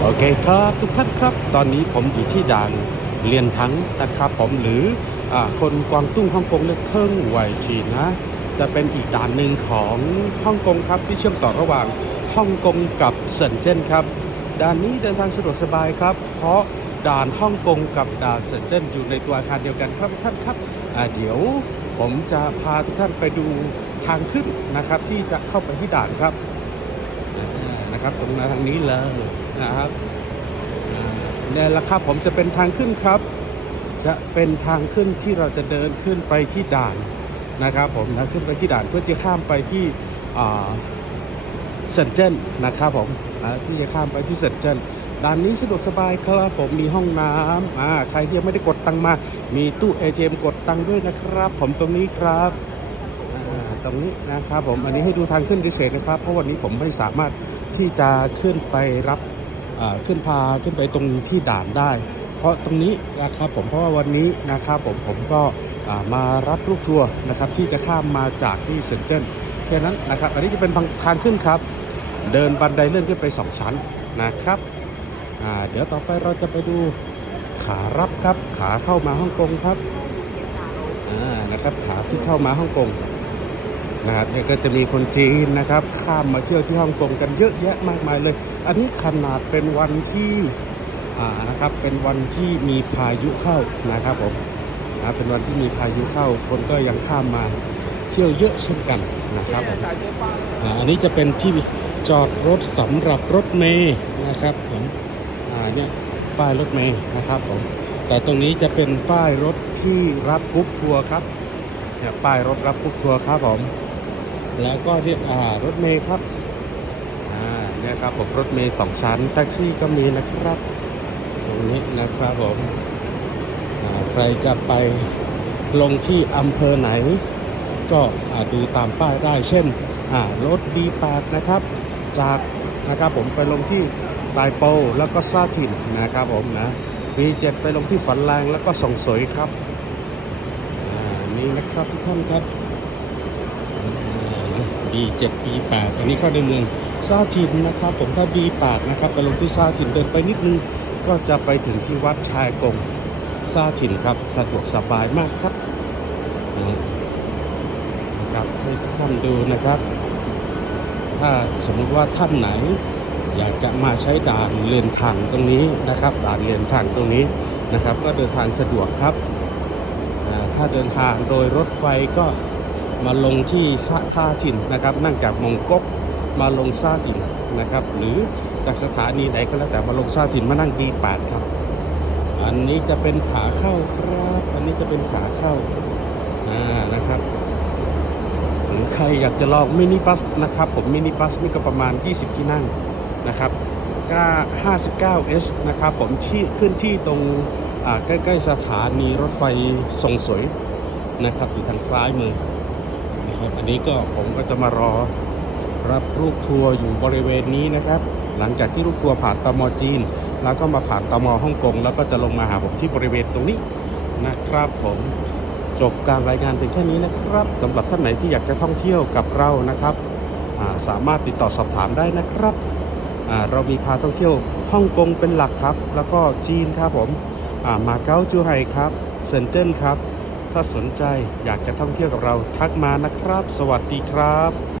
โอเคครับทุกท่านครับ ตอนนี้ผมอยู่ที่ด่านเลียนทั้งนะครับผมหรืออคนกวางตุ้งฮ่องกงเรียกเทิงไวจีนะ จะเป็นอีกด่านหนึ่งของฮ่องกงครับที่เชื่อมต่อระหว่างฮ่องกงกับเซินเจิ้นครับด่านนี้เดินทางสะดวกสบายครับ เพราะด่านฮ่องกงกับด่านเซินเจิ้นอยู่ในตัวอาคารเดียวกันครับทุกท่านครับเดี๋ยวผมจะพาทุกท่านไปดูทางขึ้นนะครับ ที่จะเข้าไปที่ด่านครับ นะครับตรงมาทางนี้เลยนะครับเนี่ยแหละครับผมจะเป็นทางขึ้นครับ จะเป็นทางขึ้นที่เราจะเดินขึ้นไปที่ด่านนะครับผมนะขึ้นไปที่ด่านเพื่อจะข้ามไปที่เซนเจนนะครับผมอ่าที่จะข้ามไปที่เซนเจนด่านนี้สะดวกสบายครับผมมีห้องน้ำอ่าใครที่ยังไม่ได้กดตังค์มา มีตู้ ATM กดตังค์ด้วยนะครับ ผมตรงนี้ครับตรงนี้นะครับผมอันนี้ให้ดูทางขึ้นเฉยๆนะครับ เพราะวันนี้ผมไม่สามารถ ที่จะขึ้นไปรับขึ้นพาขึ้นไปตรงที่ด่านได้ เพราะตรงนี้นะครับผมเพราะว่าวันนี้นะครับผมผมก็มารับลูกทัวร์นะครับ ที่จะข้ามมาจากที่เซนเจนแค่นั้นนะครับอันนี้จะเป็นทางขึ้นครับ เดินบันไดเลื่อนขึ้นไปสองชั้นนะครับเดี๋ยวต่อไปเราจะไปดูขารับครับ ขาเข้ามาฮ่องกงครับนะครับขาที่เข้ามาฮ่องกง นะครับเนี่ยก็จะมีคนจีนนะครับ ข้ามมาเที่ยวที่ฮ่องกงกันเยอะแยะมากมายเลย อันนี้ขนาดเป็นวันที่อ่านะครับเป็นวันที่มีพายุเข้านะครับผมนะเป็นวันที่มีพายุเข้าคนก็ยังข้ามมาเที่ยวเยอะเช่นกันนะครับผมอันนี้จะเป็นที่จอดรถสำหรับรถเมย์นะครับผมอ่าเนี่ยป้ายรถเมย์นะครับผมแต่ตรงนี้จะเป็นป้ายรถที่รับกรุ๊ปทัวร์ครับเนี่ยป้ายรถรับกรุ๊ปทัวร์ครับผม แล้วก็เรียกอ่รถเมย์ครับอ่าเนี่ยครับผมรถเมย์สองชั้นแท็กซี่ก็มีนะครับ ตรงนี้นะครับผมอ่าใครจะไปลงที่อำเภอไหน ก็อ่าดูตามป้ายได้ เช่นอ่ารถดีปากนะครับ จากนะครับผมไปลงที่ปลายโปแล้วก็ซาถิ่นนะครับผมนะมีเจ็ดไปลงที่ฝันแรงแล้วก็ส่งสวยครับอ่านี่นะครับทุกท่านครับ ดีเจ็ดปีแปดอันนี้เข้าในเมืองซาทินนะครับ ผมถ้าดีปากนะครับไปลงที่ซาทินเดินไปนิดนึง ก็จะไปถึงที่วัดชายกงซาทินครับสะดวกสบายมากครับนะครับให้ท่านดูนะครับ ถ้าสมมุติว่าท่านไหน อยากจะมาใช้ด่านเลียนทางตรงนี้นะครับ ด่านเลียนทางตรงนี้นะครับ ก็เดินทางสะดวกครับถ้าเดินทางโดยรถไฟก็ มาลงที่ซาท่าจินนะครับ นั่งจากมงกบมาลงซาจินนะครับ หรือจากสถานีไหนก็แล้วแต่มาลงซาจินมานั่งดีแปดครับ อันนี้จะเป็นขาเข้าครับ อันนี้จะเป็นขาเข้าอ่านะครับ หรือใครอยากจะลองมินิบัสนะครับ ผมมินิบัสนี่ก็ประมาณ 20 ที่นั่งนะครับก็59 S นะครับ ผมที่ขึ้นที่ตรงใกล้ ๆ สถานีรถไฟทรงสวยนะครับอยู่ทางซ้ายมือ นะครับ อันนี้ก็ผมก็จะมารอรับลูกทัวร์อยู่บริเวณนี้นะครับ หลังจากที่ลูกทัวร์ผ่านตมจีน แล้วก็มาผ่านตมฮ่องกง แล้วก็จะลงมาหาผมที่บริเวณตรงนี้นะครับผมจบการรายงานเพียงแค่นี้นะครับสำหรับท่านไหนที่อยากจะท่องเที่ยวกับเรานะครับาสามารถติดต่อสอบถามได้นะครับ เรามีพาท่องเที่ยวฮ่องกงเป็นหลักครับ แล้วก็จีนครับผมมาเก๊าจูไห่ครับเซินเจิ้นครับ ถ้าสนใจอยากจะท่องเที่ยวกับเราทักมานะครับ สวัสดีครับ